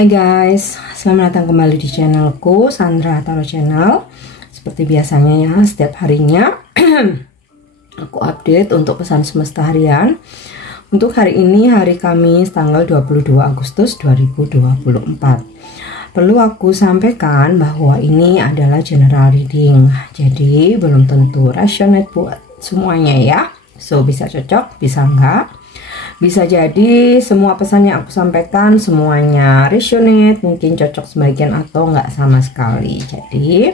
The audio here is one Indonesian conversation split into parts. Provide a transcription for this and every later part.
Hai guys, selamat datang kembali di channelku Sandra Tarot Channel. Seperti biasanya ya, setiap harinya aku update untuk pesan semesta harian. Untuk hari ini, hari Kamis tanggal 22 Agustus 2024. Perlu aku sampaikan bahwa ini adalah general reading, jadi belum tentu resonate buat semuanya ya. So bisa cocok, bisa enggak. Bisa jadi semua pesan yang aku sampaikan semuanya resonate, mungkin cocok sebagian atau enggak sama sekali. Jadi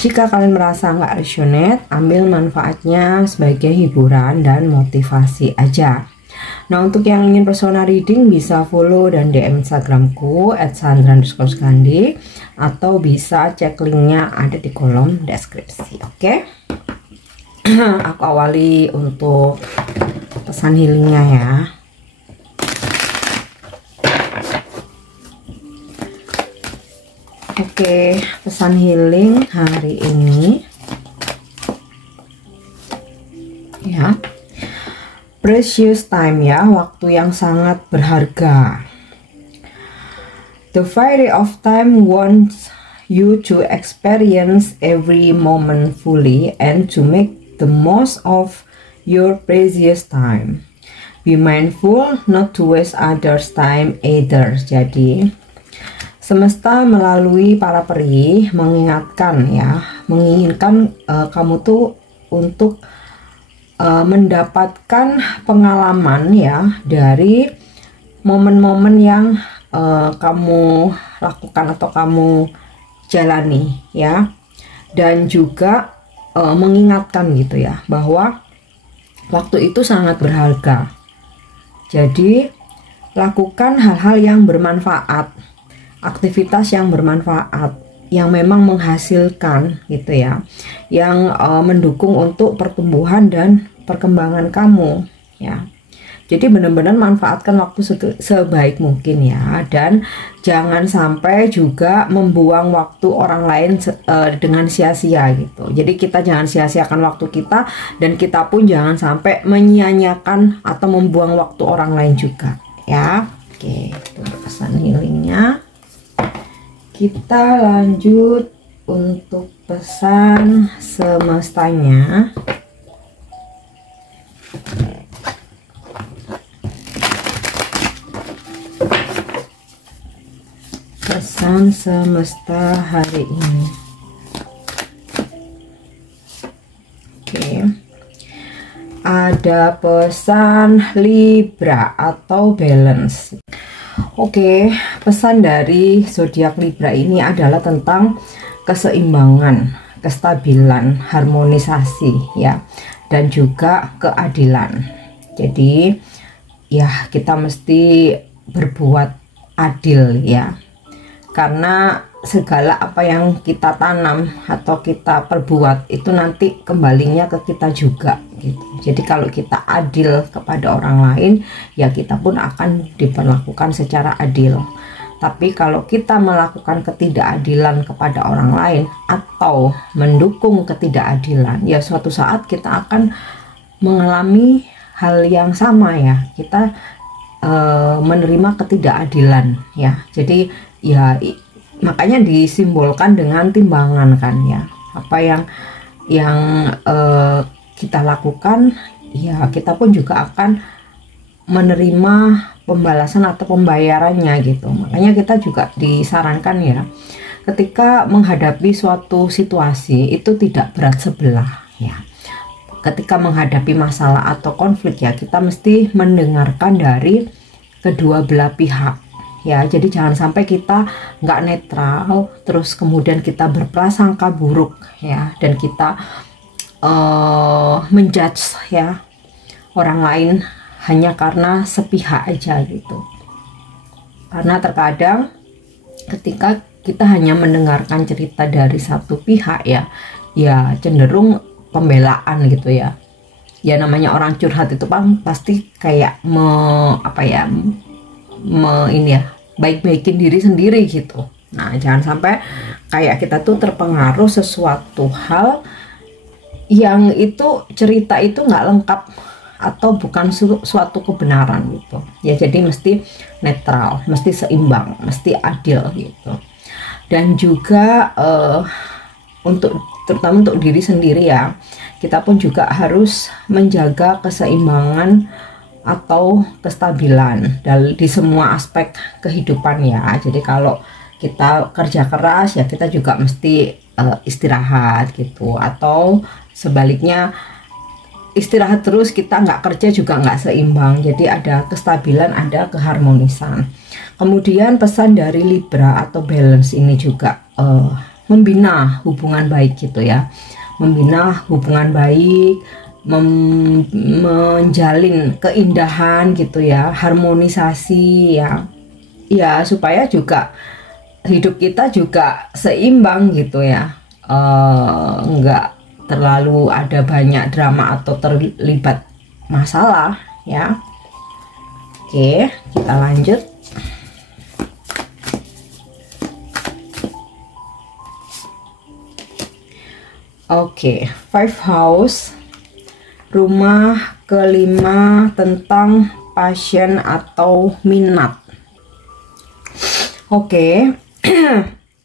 jika kalian merasa enggak resonate, ambil manfaatnya sebagai hiburan dan motivasi aja. Nah, untuk yang ingin personal reading bisa follow dan DM Instagramku @sandra_skandi atau bisa cek linknya ada di kolom deskripsi. Oke? Aku awali untuk pesan healingnya ya. Oke, pesan healing hari ini ya, precious time ya, waktu yang sangat berharga. The fairy of time wants you to experience every moment fully and to make the most of your precious time. Be mindful not to waste others' time either. Jadi semesta melalui para peri mengingatkan ya, menginginkan kamu tuh untuk mendapatkan pengalaman ya dari momen-momen yang kamu lakukan atau kamu jalani ya, dan juga mengingatkan gitu ya bahwa waktu itu sangat berharga. Jadi lakukan hal-hal yang bermanfaat, aktivitas yang bermanfaat, yang memang menghasilkan gitu ya, yang mendukung untuk pertumbuhan dan perkembangan kamu ya. Jadi benar-benar manfaatkan waktu sebaik mungkin ya, dan jangan sampai juga membuang waktu orang lain dengan sia-sia gitu. Jadi kita jangan sia-siakan waktu kita, dan kita pun jangan sampai menyia-nyiakan atau membuang waktu orang lain juga ya. Oke, itu pesan healingnya. Kita lanjut untuk pesan semestanya. Pesan semesta hari ini. Oke. Ada pesan Libra atau balance. Oke, pesan dari zodiak Libra ini adalah tentang keseimbangan, kestabilan, harmonisasi ya, dan juga keadilan. Jadi ya, kita mesti berbuat adil ya, karena segala apa yang kita tanam atau kita perbuat itu nanti kembalinya ke kita juga gitu. Jadi kalau kita adil kepada orang lain, ya kita pun akan diperlakukan secara adil. Tapi kalau kita melakukan ketidakadilan kepada orang lain atau mendukung ketidakadilan, ya suatu saat kita akan mengalami hal yang sama ya. Kita menerima ketidakadilan ya. Jadi ya makanya disimbolkan dengan timbangan kan ya. Apa yang kita lakukan ya, kita pun juga akan menerima pembalasan atau pembayarannya gitu. Makanya kita juga disarankan ya, ketika menghadapi suatu situasi itu tidak berat sebelah ya. Ketika menghadapi masalah atau konflik ya, kita mesti mendengarkan dari kedua belah pihak ya. Jadi jangan sampai kita nggak netral, terus kemudian kita berprasangka buruk ya, dan kita menjudge ya orang lain hanya karena sepihak aja gitu. Karena terkadang ketika kita hanya mendengarkan cerita dari satu pihak ya, ya cenderung pembelaan gitu ya. Ya namanya orang curhat itu pasti kayak baik-baikin diri sendiri gitu. Nah, jangan sampai kayak kita tuh terpengaruh sesuatu hal yang itu cerita itu nggak lengkap atau bukan suatu kebenaran gitu ya. Jadi mesti netral, mesti seimbang, mesti adil gitu. Dan juga terutama untuk diri sendiri ya, kita pun juga harus menjaga keseimbangan atau kestabilan di semua aspek kehidupan ya. Jadi kalau kita kerja keras ya, kita juga mesti istirahat gitu, atau sebaliknya istirahat terus kita nggak kerja juga nggak seimbang. Jadi ada kestabilan, ada keharmonisan. Kemudian pesan dari Libra atau balance ini juga membina hubungan baik gitu ya, membina hubungan baik, menjalin keindahan gitu ya, harmonisasi ya supaya juga hidup kita juga seimbang gitu ya, nggak terlalu ada banyak drama atau terlibat masalah ya. Oke, kita lanjut. Oke, 5 house, rumah kelima tentang passion atau minat. Oke.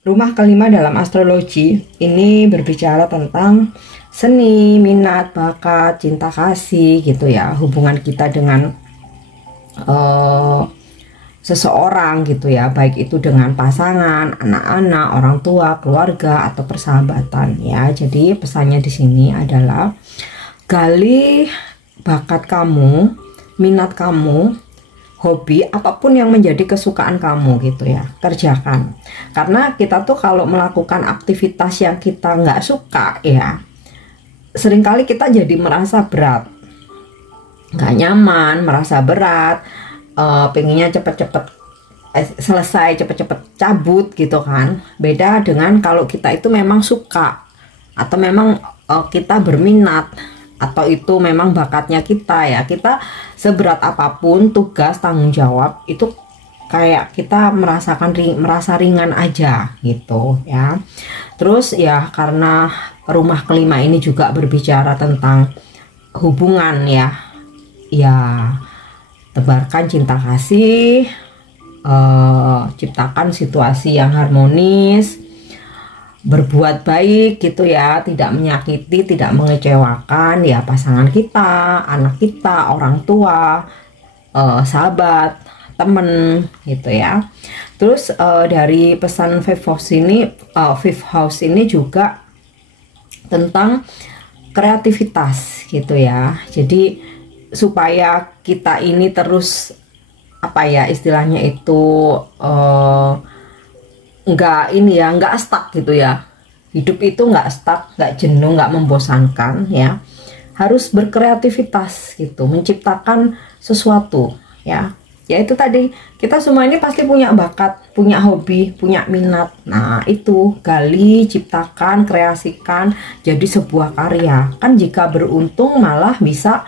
Rumah kelima dalam astrologi ini berbicara tentang seni, minat, bakat, cinta kasih gitu ya, hubungan kita dengan seseorang gitu ya, baik itu dengan pasangan, anak-anak, orang tua, keluarga, atau persahabatan ya. Jadi pesannya di sini adalah gali bakat kamu, minat kamu, hobi, apapun yang menjadi kesukaan kamu gitu ya, kerjakan. Karena kita tuh kalau melakukan aktivitas yang kita nggak suka ya, seringkali kita jadi merasa berat, nggak nyaman, merasa berat, pengennya cepet-cepet selesai, cepet-cepet cabut gitu kan. Beda dengan kalau kita itu memang suka, atau memang kita berminat, atau itu memang bakatnya kita ya, kita seberat apapun tugas tanggung jawab itu kayak kita merasa ringan aja gitu ya. Terus ya karena rumah kelima ini juga berbicara tentang hubungan ya, tebarkan cinta kasih, ciptakan situasi yang harmonis, berbuat baik gitu ya, tidak menyakiti, tidak mengecewakan ya pasangan kita, anak kita, orang tua, sahabat, temen gitu ya. Terus dari pesan fifth house ini juga tentang kreativitas gitu ya. Jadi supaya kita ini terus apa ya istilahnya itu nggak stuck gitu ya. Hidup itu nggak stuck, nggak jenuh, nggak membosankan ya. Harus berkreativitas gitu, menciptakan sesuatu ya. Ya itu tadi, kita semua ini pasti punya bakat, punya hobi, punya minat. Nah itu gali, ciptakan, kreasikan jadi sebuah karya. Kan jika beruntung malah bisa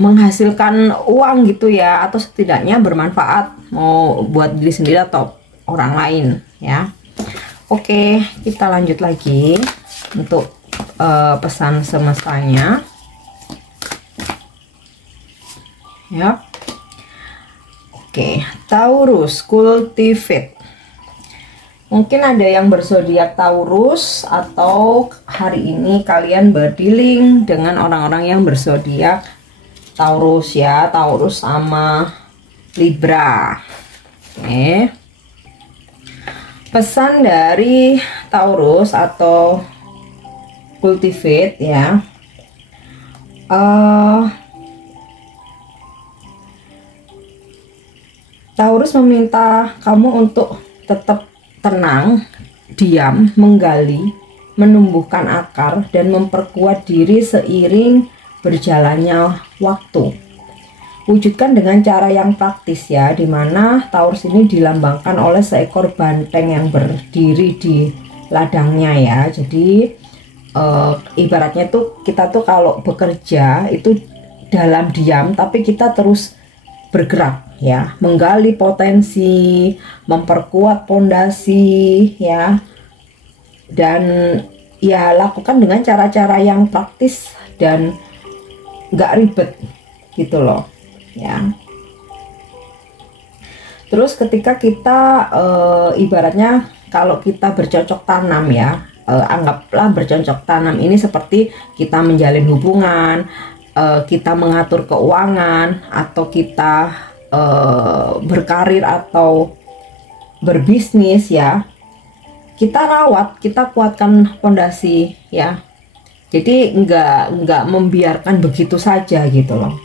menghasilkan uang gitu ya, atau setidaknya bermanfaat mau buat diri sendiri atau orang lain ya. Oke, kita lanjut lagi untuk pesan semestanya ya. Oke, Taurus, cultivate. Mungkin ada yang berzodiak Taurus, atau hari ini kalian berdealing dengan orang-orang yang berzodiak Taurus ya, Taurus sama Libra. Oke. Pesan dari Taurus atau cultivate ya. Taurus meminta kamu untuk tetap tenang, diam, menggali, menumbuhkan akar dan memperkuat diri seiring berjalannya waktu. Wujudkan dengan cara yang praktis ya, dimana Taurus ini dilambangkan oleh seekor banteng yang berdiri di ladangnya ya. Jadi ibaratnya tuh kita tuh kalau bekerja itu dalam diam, tapi kita terus bergerak ya, menggali potensi, memperkuat pondasi ya, dan ya lakukan dengan cara-cara yang praktis dan nggak ribet gitu loh ya. Terus ketika kita ibaratnya kalau kita bercocok tanam ya, anggaplah bercocok tanam ini seperti kita menjalin hubungan, kita mengatur keuangan, atau kita berkarir atau berbisnis ya. Kita rawat, kita kuatkan fondasi ya. Jadi nggak membiarkan begitu saja gitu loh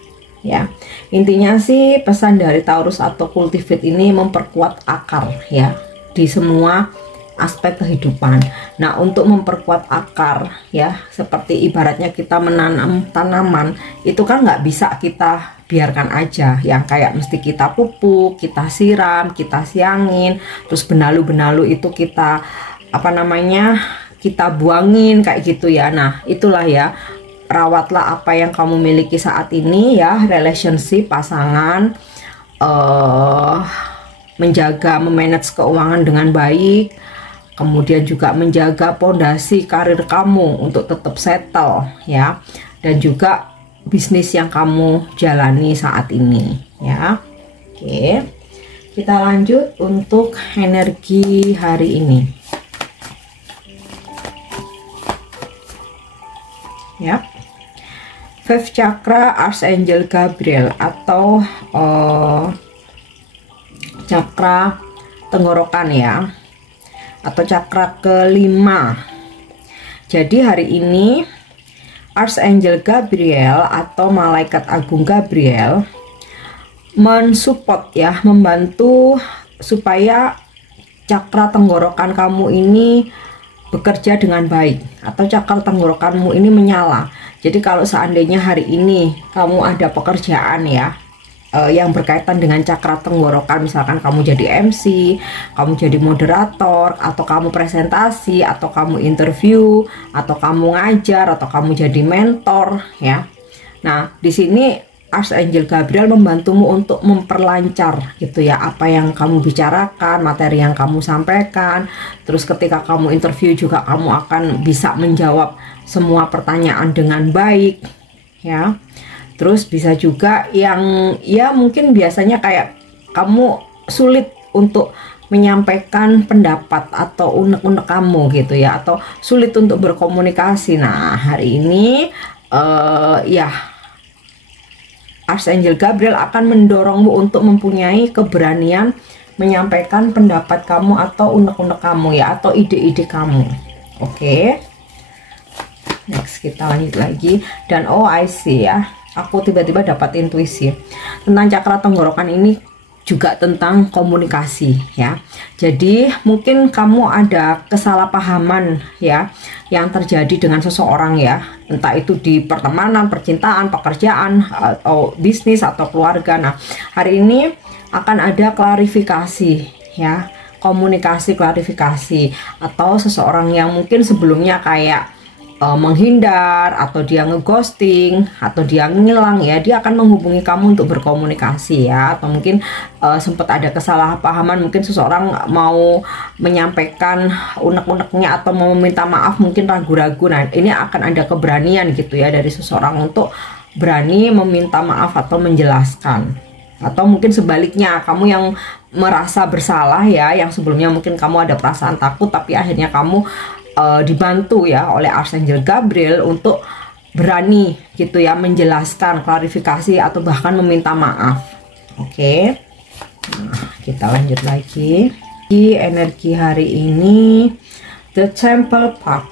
ya. Intinya sih pesan dari Taurus atau Cultivate ini memperkuat akar ya di semua aspek kehidupan. Nah, untuk memperkuat akar ya, seperti ibaratnya kita menanam tanaman, itu kan nggak bisa kita biarkan aja, yang kayak mesti kita pupuk, kita siram, kita siangin, terus benalu-benalu itu kita apa namanya, kita buangin kayak gitu ya. Nah, itulah ya, rawatlah apa yang kamu miliki saat ini ya, relationship, pasangan, menjaga, memanage keuangan dengan baik, kemudian juga menjaga pondasi karir kamu untuk tetap settle ya, dan juga bisnis yang kamu jalani saat ini ya. Oke, kita lanjut untuk energi hari ini ya. Fifth chakra Archangel Gabriel atau cakra tenggorokan ya, atau cakra kelima. Jadi hari ini Archangel Gabriel atau malaikat agung Gabriel mensupport ya, membantu supaya cakra tenggorokan kamu ini bekerja dengan baik, atau cakra tenggorokanmu ini menyala. Jadi kalau seandainya hari ini kamu ada pekerjaan ya yang berkaitan dengan cakra tenggorokan, misalkan kamu jadi MC, kamu jadi moderator, atau kamu presentasi, atau kamu interview, atau kamu ngajar, atau kamu jadi mentor ya. Nah, di sini Archangel Gabriel membantumu untuk memperlancar gitu ya, apa yang kamu bicarakan, materi yang kamu sampaikan. Terus ketika kamu interview juga kamu akan bisa menjawab semua pertanyaan dengan baik ya. Terus bisa juga yang ya mungkin biasanya kayak kamu sulit untuk menyampaikan pendapat atau unek-unek kamu gitu ya, atau sulit untuk berkomunikasi. Nah, hari ini ya Archangel Gabriel akan mendorongmu untuk mempunyai keberanian menyampaikan pendapat kamu atau unek-unek kamu ya, atau ide-ide kamu. Oke. Next kita lanjut lagi. Dan oh I see ya, aku tiba-tiba dapat intuisi tentang cakra tenggorokan ini juga tentang komunikasi ya. Jadi mungkin kamu ada kesalahpahaman ya yang terjadi dengan seseorang ya, entah itu di pertemanan, percintaan, pekerjaan, atau bisnis, atau keluarga. Nah, hari ini akan ada klarifikasi ya, komunikasi, klarifikasi, atau seseorang yang mungkin sebelumnya kayak menghindar, atau dia ngeghosting, atau dia ngilang ya, dia akan menghubungi kamu untuk berkomunikasi ya. Atau mungkin sempat ada kesalahpahaman, mungkin seseorang mau menyampaikan unek-uneknya atau mau meminta maaf, mungkin ragu-ragu. Nah, ini akan ada keberanian gitu ya dari seseorang untuk berani meminta maaf atau menjelaskan. Atau mungkin sebaliknya, kamu yang merasa bersalah ya, yang sebelumnya mungkin kamu ada perasaan takut, tapi akhirnya kamu dibantu ya oleh Archangel Gabriel untuk berani gitu ya menjelaskan, klarifikasi, atau bahkan meminta maaf. Oke. Nah, kita lanjut lagi. Di energi hari ini The Temple Park.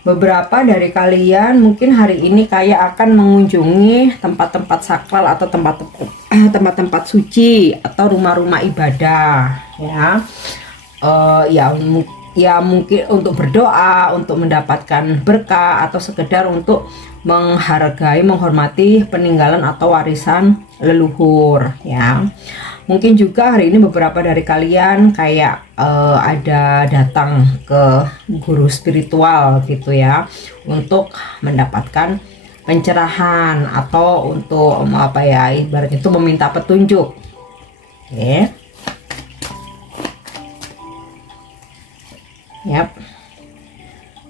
Beberapa dari kalian mungkin hari ini kayak akan mengunjungi tempat-tempat sakral atau tempat-tempat suci atau rumah-rumah ibadah ya. Ya mungkin untuk berdoa, untuk mendapatkan berkah, atau sekedar untuk menghargai, menghormati peninggalan atau warisan leluhur ya. Mungkin juga hari ini beberapa dari kalian kayak ada datang ke guru spiritual gitu ya, untuk mendapatkan pencerahan atau untuk apa ya, ibaratnya itu meminta petunjuk. Oke. Yap.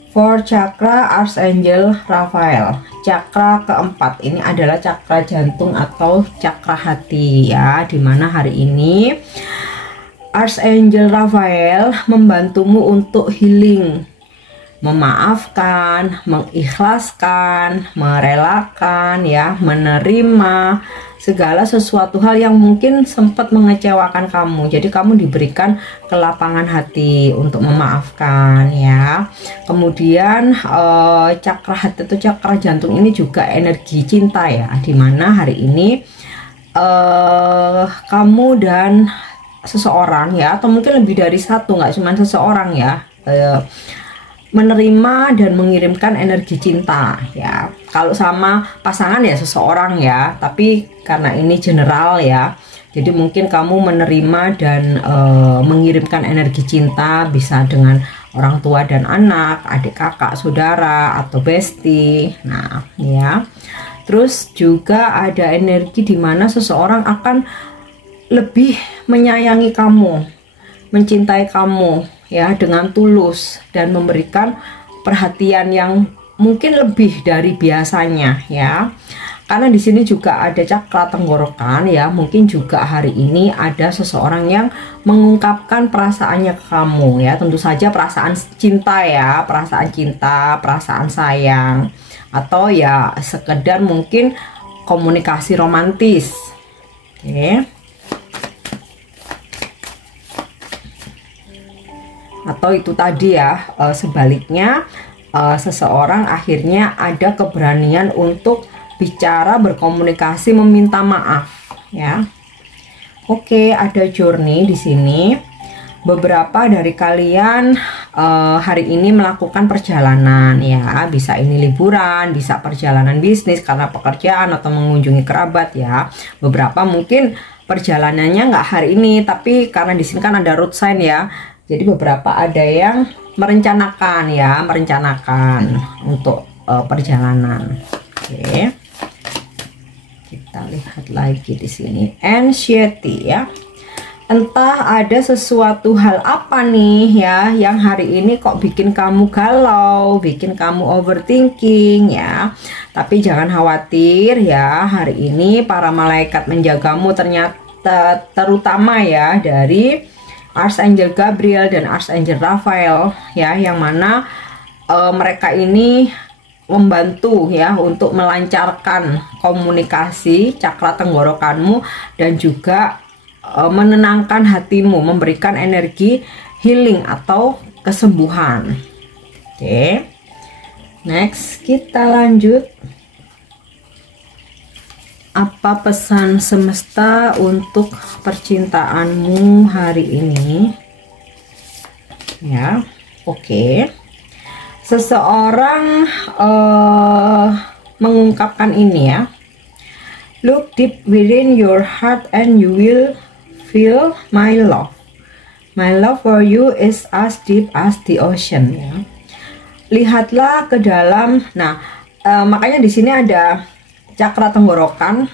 For chakra Archangel Raphael. cakra keempat. Ini adalah cakra jantung atau cakra hati ya, dimana hari ini Archangel Raphael membantumu untuk healing, memaafkan, mengikhlaskan, merelakan ya, menerima segala sesuatu hal yang mungkin sempat mengecewakan kamu. Jadi kamu diberikan kelapangan hati untuk memaafkan ya. Kemudian cakra hati atau cakra jantung ini juga energi cinta ya, dimana hari ini kamu dan seseorang ya, atau mungkin lebih dari satu, nggak cuma seseorang ya, menerima dan mengirimkan energi cinta ya. Kalau sama pasangan ya seseorang ya, tapi karena ini general ya, jadi mungkin kamu menerima dan mengirimkan energi cinta, bisa dengan orang tua dan anak, adik kakak, saudara, atau bestie. Nah ya, terus juga ada energi di mana seseorang akan lebih menyayangi kamu, mencintai kamu ya, dengan tulus dan memberikan perhatian yang mungkin lebih dari biasanya ya. Karena di sini juga ada cakra tenggorokan ya, mungkin juga hari ini ada seseorang yang mengungkapkan perasaannya ke kamu ya, tentu saja perasaan cinta ya, perasaan cinta, perasaan sayang, atau ya sekedar mungkin komunikasi romantis. Oke. Atau itu tadi ya, sebaliknya seseorang akhirnya ada keberanian untuk bicara, berkomunikasi, meminta maaf ya. Oke, ada journey di sini. Beberapa dari kalian hari ini melakukan perjalanan ya, bisa ini liburan, bisa perjalanan bisnis karena pekerjaan atau mengunjungi kerabat ya. Beberapa mungkin perjalanannya nggak hari ini, tapi karena di sini kan ada root sign ya. Jadi beberapa ada yang merencanakan ya, merencanakan untuk perjalanan. Oke. Kita lihat lagi di sini anxiety ya. Entah ada sesuatu hal apa nih ya yang hari ini kok bikin kamu galau, bikin kamu overthinking ya. Tapi jangan khawatir ya, hari ini para malaikat menjagamu, ternyata terutama ya dari Archangel Gabriel dan Archangel Raphael ya, yang mana mereka ini membantu ya untuk melancarkan komunikasi cakra tenggorokanmu dan juga menenangkan hatimu, memberikan energi healing atau kesembuhan. Oke. Next, kita lanjut. Apa pesan semesta untuk percintaanmu hari ini? Ya, oke. Seseorang mengungkapkan ini ya. Look deep within your heart and you will feel my love. My love for you is as deep as the ocean ya. Lihatlah ke dalam. Nah, makanya di sini ada cakra tenggorokan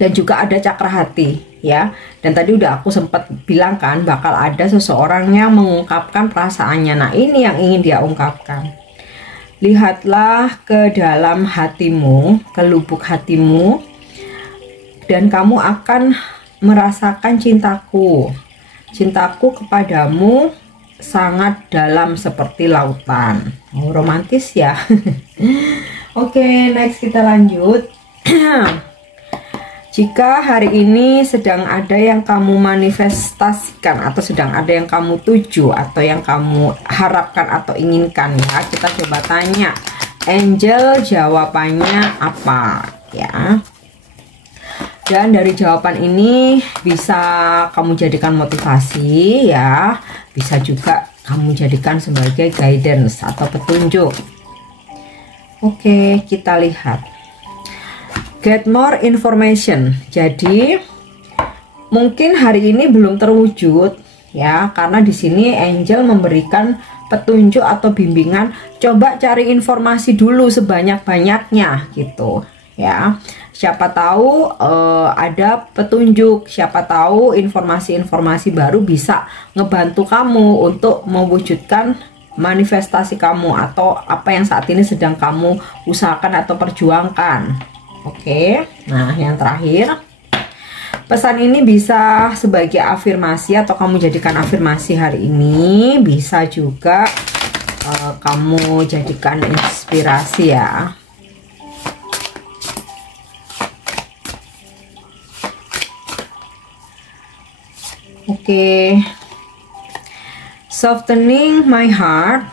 dan juga ada cakra hati ya. Dan tadi udah aku sempat bilang kan, bakal ada seseorang yang mengungkapkan perasaannya. Nah, ini yang ingin dia ungkapkan. Lihatlah ke dalam hatimu, ke lubuk hatimu, dan kamu akan merasakan cintaku. Cintaku kepadamu sangat dalam seperti lautan. Oh, romantis ya. Oke, next kita lanjut. Jika hari ini sedang ada yang kamu manifestasikan atau sedang ada yang kamu tuju atau yang kamu harapkan atau inginkan ya, kita coba tanya angel jawabannya apa ya. Dan dari jawaban ini bisa kamu jadikan motivasi ya, bisa juga kamu jadikan sebagai guidance atau petunjuk. Oke, kita lihat. Get more information. Jadi mungkin hari ini belum terwujud ya, karena di sini angel memberikan petunjuk atau bimbingan. Coba cari informasi dulu sebanyak-banyaknya gitu ya. Siapa tahu ada petunjuk, siapa tahu informasi-informasi baru bisa ngebantu kamu untuk mewujudkan manifestasi kamu atau apa yang saat ini sedang kamu usahakan atau perjuangkan. Oke, nah yang terakhir, pesan ini bisa sebagai afirmasi atau kamu jadikan afirmasi hari ini, bisa juga kamu jadikan inspirasi ya. Oke. Softening my heart.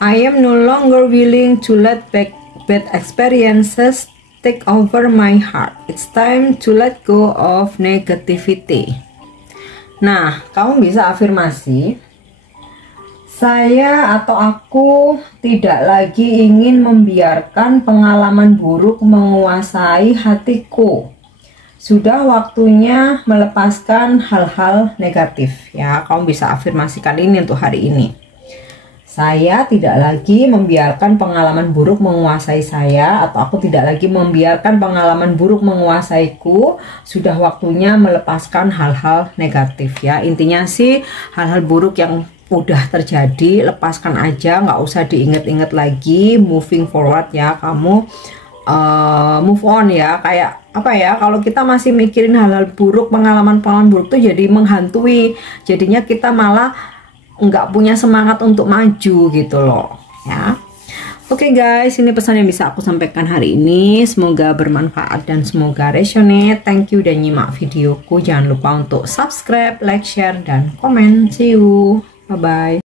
I am no longer willing to let bad experiences take over my heart. It's time to let go of negativity. Nah, kamu bisa afirmasi, saya atau aku tidak lagi ingin membiarkan pengalaman buruk menguasai hatiku. Sudah waktunya melepaskan hal-hal negatif ya. Kamu bisa afirmasikan ini untuk hari ini. Saya tidak lagi membiarkan pengalaman buruk menguasai saya, atau aku tidak lagi membiarkan pengalaman buruk menguasaiku. Sudah waktunya melepaskan hal-hal negatif ya. Intinya sih hal-hal buruk yang udah terjadi lepaskan aja, nggak usah diinget-inget lagi, moving forward ya. Kamu move on ya. Kayak apa ya, kalau kita masih mikirin hal-hal buruk, pengalaman-pengalaman buruk tuh jadi menghantui, jadinya kita malah nggak punya semangat untuk maju gitu loh ya. Oke guys, ini pesan yang bisa aku sampaikan hari ini, semoga bermanfaat dan semoga resonate. Thank you udah nyimak videoku, jangan lupa untuk subscribe, like, share, dan komen. See you, bye bye.